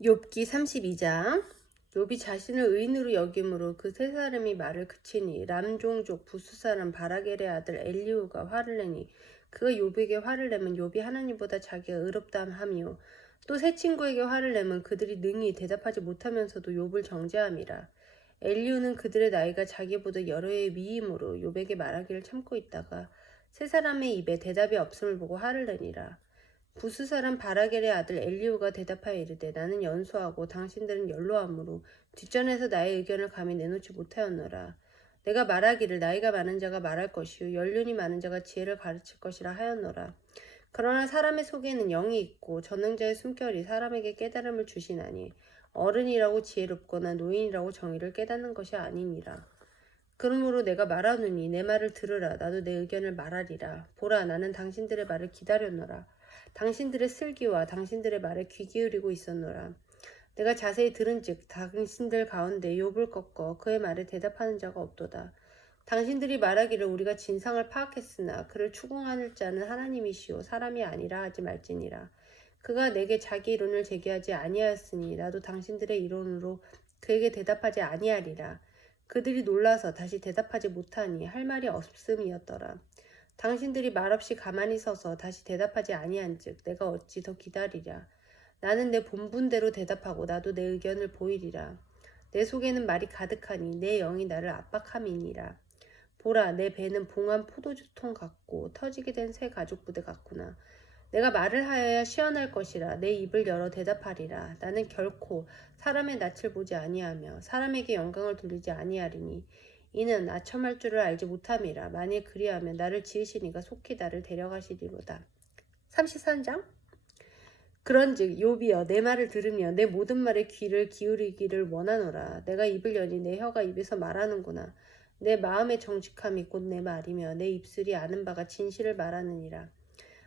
욥기 32장. 욥이 자신을 의인으로 여김으로 그 세 사람이 말을 그치니 람 종족 부스 사람 바라겔의 아들 엘리후가 화를 내니 그가 욥에게 화를 내면 욥이 하나님보다 자기가 의롭다 함이요 또 세 친구에게 화를 내면 그들이 능히 대답하지 못하면서도 욥을 정죄함이라. 엘리후는 그들의 나이가 자기보다 여러 해의 위임으로 욥에게 말하기를 참고 있다가 세 사람의 입에 대답이 없음을 보고 화를 내니라. 부스 사람 바라겔의 아들 엘리후가 대답하여 이르되 나는 연소하고 당신들은 연로함으로 뒷전에서 나의 의견을 감히 내놓지 못하였노라. 내가 말하기를 나이가 많은 자가 말할 것이요 연륜이 많은 자가 지혜를 가르칠 것이라 하였노라. 그러나 사람의 속에는 영이 있고 전능자의 숨결이 사람에게 깨달음을 주시나니 어른이라고 지혜롭거나 노인이라고 정의를 깨닫는 것이 아니니라. 그러므로 내가 말하노니 내 말을 들으라. 나도 내 의견을 말하리라. 보라, 나는 당신들의 말을 기다렸노라. 당신들의 슬기와 당신들의 말에 귀 기울이고 있었노라. 내가 자세히 들은즉 당신들 가운데 욥을 꺾어 그의 말에 대답하는 자가 없도다. 당신들이 말하기를 우리가 진상을 파악했으나 그를 추궁하는 자는 하나님이시오 사람이 아니라 하지 말지니라. 그가 내게 자기 이론을 제기하지 아니하였으니 나도 당신들의 이론으로 그에게 대답하지 아니하리라. 그들이 놀라서 다시 대답하지 못하니 할 말이 없음이었더라. 당신들이 말없이 가만히 서서 다시 대답하지 아니한즉 내가 어찌 더 기다리랴. 나는 내 본분대로 대답하고 나도 내 의견을 보이리라. 내 속에는 말이 가득하니 내 영이 나를 압박함이니라. 보라, 내 배는 봉한 포도주통 같고 터지게 된 새 가죽 부대 같구나. 내가 말을 하여야 시원할 것이라. 내 입을 열어 대답하리라. 나는 결코 사람의 낯을 보지 아니하며 사람에게 영광을 돌리지 아니하리니 이는 아첨할 줄을 알지 못함이라. 만일 그리하면 나를 지으시니가 속히 나를 데려가시리로다. 33장. 그런즉 욥이여 내 말을 들으며 내 모든 말에 귀를 기울이기를 원하노라. 내가 입을 여니 내 혀가 입에서 말하는구나. 내 마음의 정직함이 곧 내 말이며 내 입술이 아는 바가 진실을 말하느니라.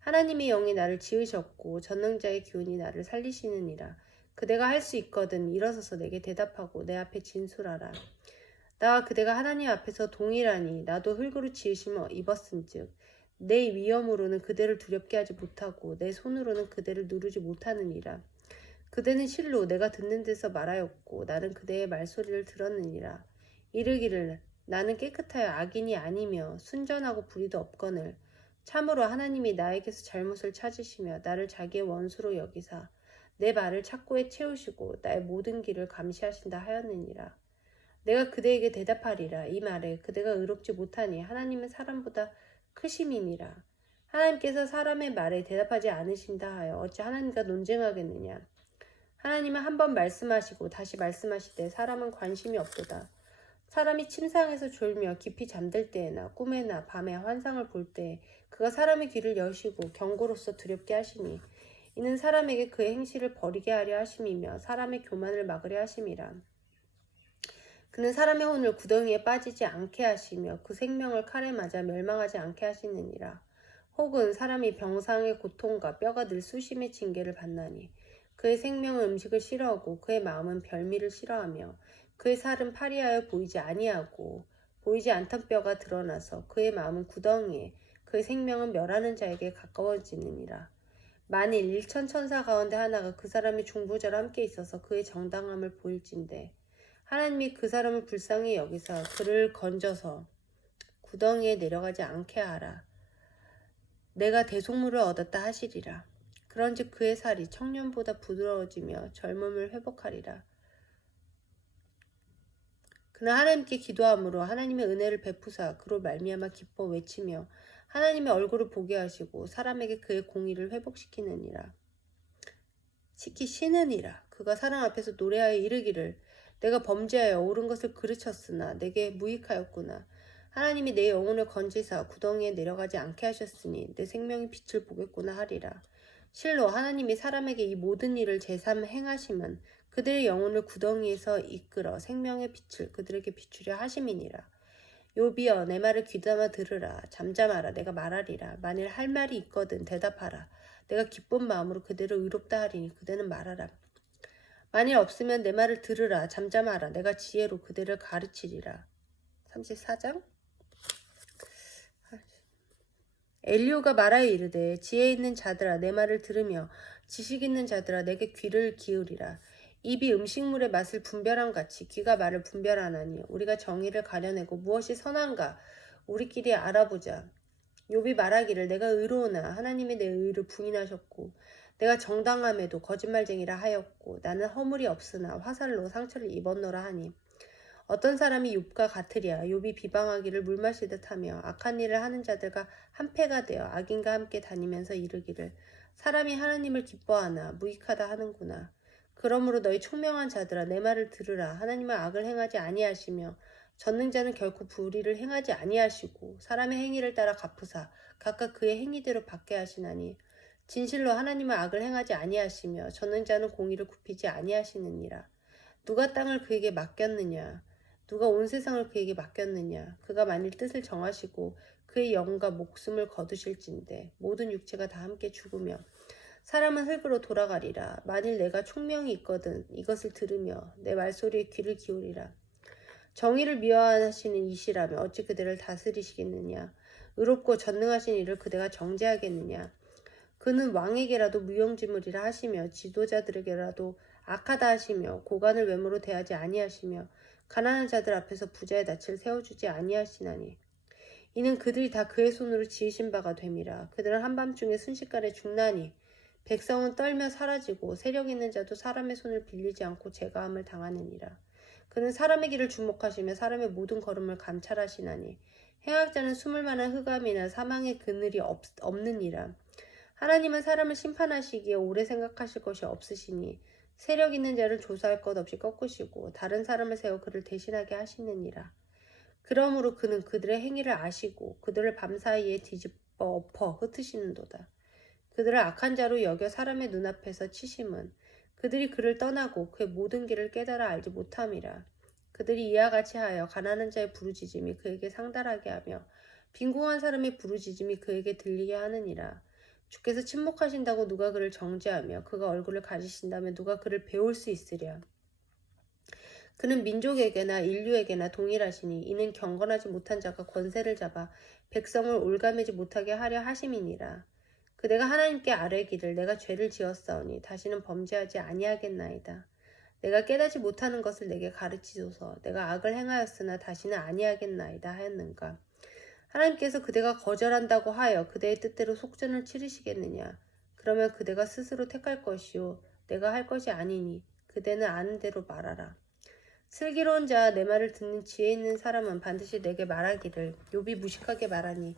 하나님의 영이 나를 지으셨고 전능자의 기운이 나를 살리시느니라. 그대가 할 수 있거든 일어서서 내게 대답하고 내 앞에 진술하라. 나와 그대가 하나님 앞에서 동일하니 나도 흙으로 지으심을 입었은즉 내 위엄으로는 그대를 두렵게 하지 못하고 내 손으로는 그대를 누르지 못하느니라. 그대는 실로 내가 듣는 데서 말하였고 나는 그대의 말소리를 들었느니라. 이르기를 나는 깨끗하여 악인이 아니며 순전하고 불의도 없거늘 참으로 하나님이 나에게서 잘못을 찾으시며 나를 자기의 원수로 여기사 내 발을 착고에 채우시고 나의 모든 길을 감시하신다 하였느니라. 내가 그대에게 대답하리라. 이 말에 그대가 의롭지 못하니 하나님은 사람보다 크심이니라. 하나님께서 사람의 말에 대답하지 않으신다 하여 어찌 하나님과 논쟁하겠느냐. 하나님은 한 번 말씀하시고 다시 말씀하시되 사람은 관심이 없도다. 사람이 침상에서 졸며 깊이 잠들 때에나 꿈에나 밤에 환상을 볼 때에 그가 사람의 귀를 여시고 경고로서 두렵게 하시니 이는 사람에게 그의 행실을 버리게 하려 하심이며 사람의 교만을 막으려 하심이라. 그는 사람의 혼을 구덩이에 빠지지 않게 하시며 그 생명을 칼에 맞아 멸망하지 않게 하시느니라. 혹은 사람이 병상의 고통과 뼈가 늘 수심의 징계를 받나니 그의 생명은 음식을 싫어하고 그의 마음은 별미를 싫어하며 그의 살은 파리하여 보이지 아니하고 보이지 않던 뼈가 드러나서 그의 마음은 구덩이에 그의 생명은 멸하는 자에게 가까워지느니라. 만일 일천 천사 가운데 하나가 그 사람의 중보자로 함께 있어서 그의 정당함을 보일진대 하나님이 그 사람을 불쌍히 여기사 그를 건져서 구덩이에 내려가지 않게 하라. 내가 대속물을 얻었다 하시리라. 그런즉 그의 살이 청년보다 부드러워지며 젊음을 회복하리라. 그는 하나님께 기도함으로 하나님의 은혜를 베푸사 그로 말미암아 기뻐 외치며 하나님의 얼굴을 보게 하시고 사람에게 그의 공의를 회복시키느니라. 시키시느니라. 그가 사람 앞에서 노래하여 이르기를 내가 범죄하여 옳은 것을 그르쳤으나 내게 무익하였구나. 하나님이 내 영혼을 건지사 구덩이에 내려가지 않게 하셨으니 내 생명이 빛을 보겠구나 하리라. 실로 하나님이 사람에게 이 모든 일을 제삼 행하심은 그들의 영혼을 구덩이에서 이끌어 생명의 빛을 그들에게 비추려 하심이니라. 욥이여 내 말을 귀담아 들으라. 잠잠하라. 내가 말하리라. 만일 할 말이 있거든 대답하라. 내가 기쁜 마음으로 그대를 의롭다 하리니 그대는 말하라. 만일 없으면 내 말을 들으라. 잠잠하라. 내가 지혜로 그대를 가르치리라. 34장. 엘리후가 말하여 이르되 지혜 있는 자들아 내 말을 들으며 지식 있는 자들아 내게 귀를 기울이라. 입이 음식물의 맛을 분별함 같이 귀가 말을 분별하나니 우리가 정의를 가려내고 무엇이 선한가 우리끼리 알아보자. 욥이 말하기를 내가 의로우나 하나님이 내 의를 부인하셨고 내가 정당함에도 거짓말쟁이라 하였고 나는 허물이 없으나 화살로 상처를 입었노라 하니 어떤 사람이 욥과 같으랴. 욥이 비방하기를 물 마시듯 하며 악한 일을 하는 자들과 한패가 되어 악인과 함께 다니면서 이르기를 사람이 하나님을 기뻐하나 무익하다 하는구나. 그러므로 너희 총명한 자들아 내 말을 들으라. 하나님은 악을 행하지 아니하시며 전능자는 결코 불의를 행하지 아니하시고 사람의 행위를 따라 갚으사 각각 그의 행위대로 받게 하시나니 진실로 하나님은 악을 행하지 아니하시며 전능자는 공의를 굽히지 아니하시느니라. 누가 땅을 그에게 맡겼느냐? 누가 온 세상을 그에게 맡겼느냐? 그가 만일 뜻을 정하시고 그의 영과 목숨을 거두실진데 모든 육체가 다 함께 죽으며 사람은 흙으로 돌아가리라. 만일 내가 총명이 있거든 이것을 들으며 내 말소리에 귀를 기울이라. 정의를 미워하시는 이시라면 어찌 그대를 다스리시겠느냐? 의롭고 전능하신 이를 그대가 정죄하겠느냐? 그는 왕에게라도 무용지물이라 하시며 지도자들에게라도 악하다 하시며 고관을 외모로 대하지 아니하시며 가난한 자들 앞에서 부자의 낯을 세워주지 아니하시나니 이는 그들이 다 그의 손으로 지으신 바가 됨이라. 그들은 한밤중에 순식간에 죽나니 백성은 떨며 사라지고 세력 있는 자도 사람의 손을 빌리지 않고 제가함을 당하느니라. 그는 사람의 길을 주목하시며 사람의 모든 걸음을 감찰하시나니 행악자는 숨을 만한 흑암이나 사망의 그늘이 없느니라. 하나님은 사람을 심판하시기에 오래 생각하실 것이 없으시니 세력 있는 자를 조사할 것 없이 꺾으시고 다른 사람을 세워 그를 대신하게 하시느니라. 그러므로 그는 그들의 행위를 아시고 그들을 밤사이에 뒤집어 엎어 흩으시는도다. 그들을 악한 자로 여겨 사람의 눈앞에서 치심은 그들이 그를 떠나고 그의 모든 길을 깨달아 알지 못함이라. 그들이 이와 같이 하여 가난한 자의 부르짖음이 그에게 상달하게 하며 빈궁한 사람의 부르짖음이 그에게 들리게 하느니라. 주께서 침묵하신다고 누가 그를 정죄하며 그가 얼굴을 가리신다면 누가 그를 배울 수 있으랴. 그는 민족에게나 인류에게나 동일하시니 이는 경건하지 못한 자가 권세를 잡아 백성을 올가매지 못하게 하려 하심이니라. 그대가 하나님께 아뢰기를 내가 죄를 지었사오니 다시는 범죄하지 아니하겠나이다. 내가 깨닫지 못하는 것을 내게 가르치소서. 내가 악을 행하였으나 다시는 아니하겠나이다 하였는가. 하나님께서 그대가 거절한다고 하여 그대의 뜻대로 속전을 치르시겠느냐. 그러면 그대가 스스로 택할 것이요 내가 할 것이 아니니 그대는 아는 대로 말하라. 슬기로운 자 내 말을 듣는 지혜 있는 사람은 반드시 내게 말하기를 욥이 무식하게 말하니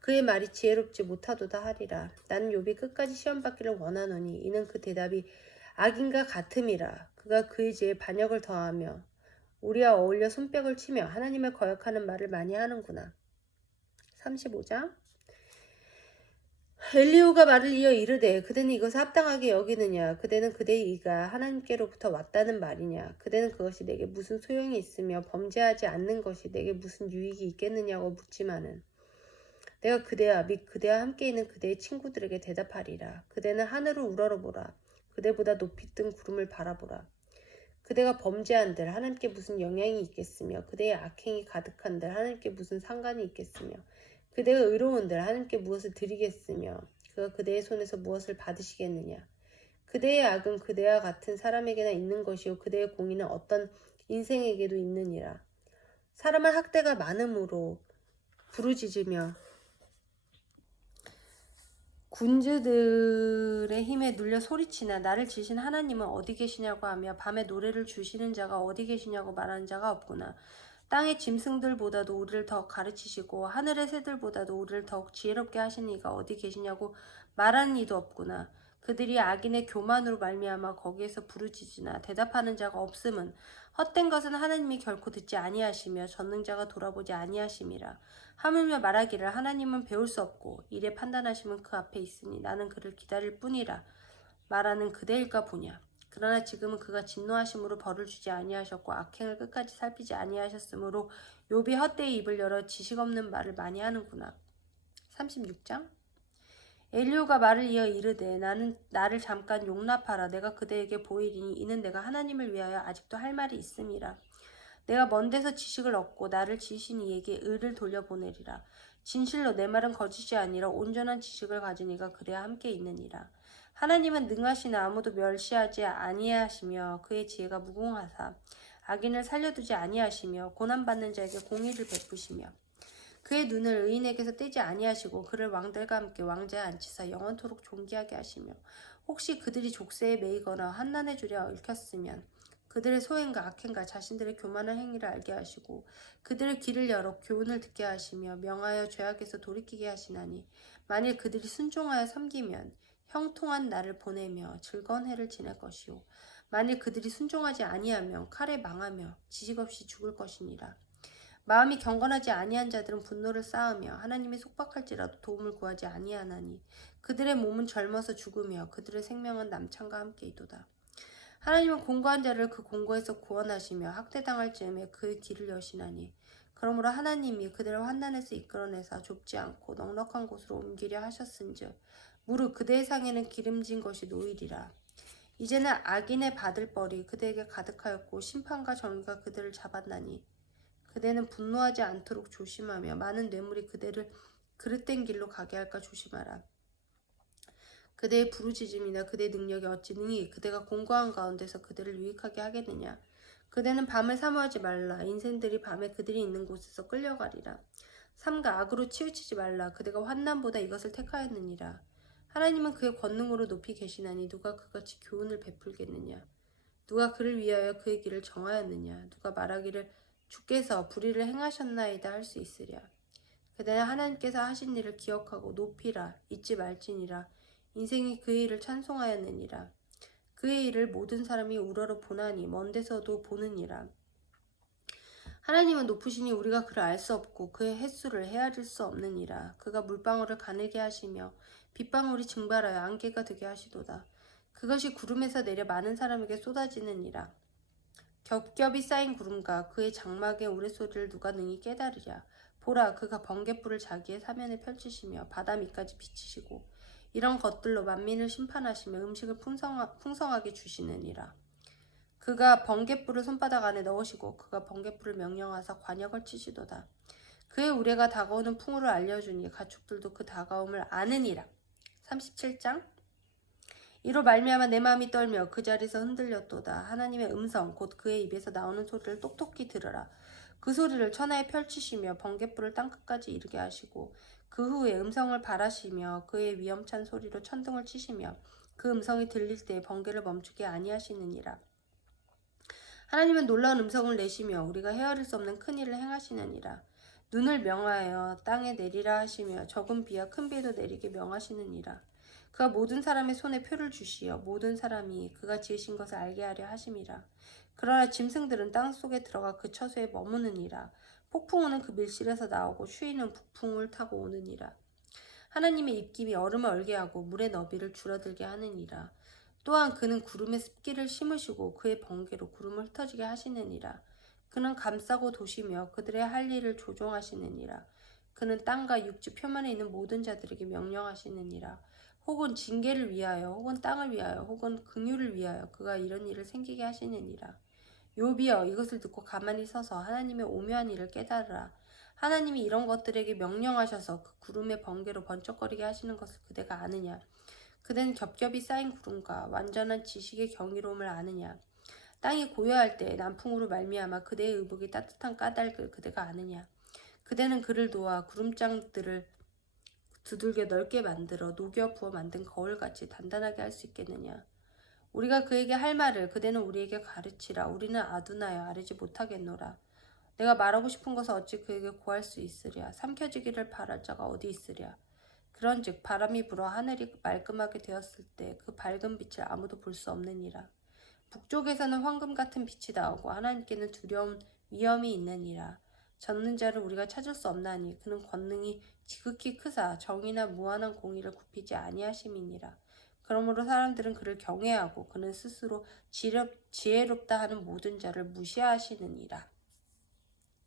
그의 말이 지혜롭지 못하도다 하리라. 나는 욥이 끝까지 시험받기를 원하노니 이는 그 대답이 악인과 같음이라. 그가 그의 죄에 반역을 더하며 우리와 어울려 손뼉을 치며 하나님을 거역하는 말을 많이 하는구나. 35장 엘리후가 말을 이어 이르되 그대는 이것을 합당하게 여기느냐. 그대는 그대의 이가 하나님께로부터 왔다는 말이냐. 그대는 그것이 내게 무슨 소용이 있으며 범죄하지 않는 것이 내게 무슨 유익이 있겠느냐고 묻지만은 내가 그대와 및 그대와 함께 있는 그대의 친구들에게 대답하리라. 그대는 하늘을 우러러보라. 그대보다 높이 뜬 구름을 바라보라. 그대가 범죄한들 하나님께 무슨 영향이 있겠으며 그대의 악행이 가득한들 하나님께 무슨 상관이 있겠으며 그대가 의로운들 하나님께 무엇을 드리겠으며 그가 그대의 손에서 무엇을 받으시겠느냐. 그대의 악은 그대와 같은 사람에게나 있는 것이요 그대의 공의는 어떤 인생에게도 있느니라. 사람은 학대가 많음으로 부르짖으며 군주들의 힘에 눌려 소리치나 나를 지신 하나님은 어디 계시냐고 하며 밤에 노래를 주시는 자가 어디 계시냐고 말하는 자가 없구나. 땅의 짐승들보다도 우리를 더 가르치시고 하늘의 새들보다도 우리를 더욱 지혜롭게 하시는 이가 어디 계시냐고 말하는 이도 없구나. 그들이 악인의 교만으로 말미암아 거기에서 부르짖으나 대답하는 자가 없음은 헛된 것은 하나님이 결코 듣지 아니하시며 전능자가 돌아보지 아니하심이라. 하물며 말하기를 하나님은 배울 수 없고 이래 판단하심은 그 앞에 있으니 나는 그를 기다릴 뿐이라 말하는 그대일까 보냐. 그러나 지금은 그가 진노하심으로 벌을 주지 아니하셨고 악행을 끝까지 살피지 아니하셨으므로 욥이 헛되이 입을 열어 지식 없는 말을 많이 하는구나. 36장 엘리후가 말을 이어 이르되 나를 잠깐 용납하라. 내가 그대에게 보이리니 이는 내가 하나님을 위하여 아직도 할 말이 있음이라. 내가 먼 데서 지식을 얻고 나를 지으신 이에게 의를 돌려보내리라. 진실로 내 말은 거짓이 아니라 온전한 지식을 가진 이가 그래야 함께 있느니라. 하나님은 능하시나 아무도 멸시하지 아니하시며 그의 지혜가 무궁하사 악인을 살려두지 아니하시며 고난받는 자에게 공의를 베푸시며 그의 눈을 의인에게서 떼지 아니하시고 그를 왕들과 함께 왕자에 앉히사 영원토록 존귀하게 하시며 혹시 그들이 족쇄에 매이거나 환난에 주려 얽혔으면 그들의 소행과 악행과 자신들의 교만한 행위를 알게 하시고 그들의 귀를 열어 교훈을 듣게 하시며 명하여 죄악에서 돌이키게 하시나니 만일 그들이 순종하여 섬기면 형통한 날을 보내며 즐거운 해를 지낼 것이요 만일 그들이 순종하지 아니하면 칼에 망하며 지식 없이 죽을 것이니라. 마음이 경건하지 아니한 자들은 분노를 쌓으며 하나님이 속박할지라도 도움을 구하지 아니하나니 그들의 몸은 젊어서 죽으며 그들의 생명은 남창과 함께이도다. 하나님은 공고한 자를 그 공고에서 구원하시며 학대당할 즈음에 그의 길을 여시나니 그러므로 하나님이 그들을 환난에서 이끌어내사 좁지 않고 넉넉한 곳으로 옮기려 하셨은즉 무릇 그대의 상에는 기름진 것이 놓이리라. 이제는 악인의 받을 벌이 그대에게 가득하였고 심판과 정의가 그들을 잡았나니 그대는 분노하지 않도록 조심하며 많은 뇌물이 그대를 그릇된 길로 가게 할까 조심하라. 그대의 부르짖음이나 그대의 능력이 어찌 능히 그대가 공고한 가운데서 그대를 유익하게 하겠느냐. 그대는 밤을 사모하지 말라. 인생들이 밤에 그들이 있는 곳에서 끌려가리라. 삼가 악으로 치우치지 말라. 그대가 환난보다 이것을 택하였느니라. 하나님은 그의 권능으로 높이 계시나니 누가 그같이 교훈을 베풀겠느냐. 누가 그를 위하여 그의 길을 정하였느냐. 누가 말하기를 주께서 불의를 행하셨나이다 할 수 있으랴. 그대는 하나님께서 하신 일을 기억하고 높이라. 잊지 말지니라. 인생이 그의 일을 찬송하였느니라. 그의 일을 모든 사람이 우러러 보나니 먼 데서도 보느니라. 하나님은 높으시니 우리가 그를 알 수 없고 그의 횟수를 헤아릴 수 없느니라. 그가 물방울을 가늘게 하시며 빗방울이 증발하여 안개가 되게 하시도다. 그것이 구름에서 내려 많은 사람에게 쏟아지느니라. 겹겹이 쌓인 구름과 그의 장막의 우레소리를 누가 능히 깨달으랴. 보라, 그가 번갯불을 자기의 사면에 펼치시며 바다 밑까지 비치시고 이런 것들로 만민을 심판하시며 음식을 풍성하게 주시느니라. 그가 번갯불을 손바닥 안에 넣으시고 그가 번갯불을 명령하사 관역을 치시도다. 그의 우레가 다가오는 풍우를 알려주니 가축들도 그 다가옴을 아느니라. 37장. 이로 말미암아 내 마음이 떨며 그 자리에서 흔들렸도다. 하나님의 음성 곧 그의 입에서 나오는 소리를 똑똑히 들으라. 그 소리를 천하에 펼치시며 번갯불을 땅끝까지 이르게 하시고 그 후에 음성을 발하시며 그의 위험찬 소리로 천둥을 치시며 그 음성이 들릴 때 번개를 멈추게 아니하시느니라. 하나님은 놀라운 음성을 내시며 우리가 헤아릴 수 없는 큰 일을 행하시느니라. 눈을 명하여 땅에 내리라 하시며 적은 비와 큰 비도 내리게 명하시느니라. 그가 모든 사람의 손에 표를 주시어 모든 사람이 그가 지으신 것을 알게 하려 하심이라. 그러나 짐승들은 땅 속에 들어가 그 처소에 머무느니라. 폭풍우는 그 밀실에서 나오고 추위는 북풍을 타고 오느니라. 하나님의 입김이 얼음을 얼게 하고 물의 너비를 줄어들게 하느니라. 또한 그는 구름에 습기를 심으시고 그의 번개로 구름을 흩어지게 하시느니라. 그는 감싸고 도시며 그들의 할 일을 조종하시느니라. 그는 땅과 육지 표면에 있는 모든 자들에게 명령하시느니라. 혹은 징계를 위하여 혹은 땅을 위하여 혹은 긍휼을 위하여 그가 이런 일을 생기게 하시느니라. 욥이여, 이것을 듣고 가만히 서서 하나님의 오묘한 일을 깨달으라. 하나님이 이런 것들에게 명령하셔서 그 구름의 번개로 번쩍거리게 하시는 것을 그대가 아느냐. 그대는 겹겹이 쌓인 구름과 완전한 지식의 경이로움을 아느냐. 땅이 고요할 때 남풍으로 말미암아 그대의 의복이 따뜻한 까닭을 그대가 아느냐. 그대는 그를 도와 구름장들을 두들겨 넓게 만들어 녹여 부어 만든 거울같이 단단하게 할 수 있겠느냐. 우리가 그에게 할 말을 그대는 우리에게 가르치라. 우리는 아둔하여 아뢰지 못하겠노라. 내가 말하고 싶은 것을 어찌 그에게 구할 수 있으랴. 삼켜지기를 바랄 자가 어디 있으랴. 그런즉 바람이 불어 하늘이 말끔하게 되었을 때 그 밝은 빛을 아무도 볼 수 없느니라. 북쪽에서는 황금 같은 빛이 나오고 하나님께는 두려운 위엄이 있느니라. 젖는 자를 우리가 찾을 수 없나니 그는 권능이 지극히 크사 정의나 무한한 공의를 굽히지 아니하심이니라. 그러므로 사람들은 그를 경외하고 그는 스스로 지혜롭다 하는 모든 자를 무시하시느니라.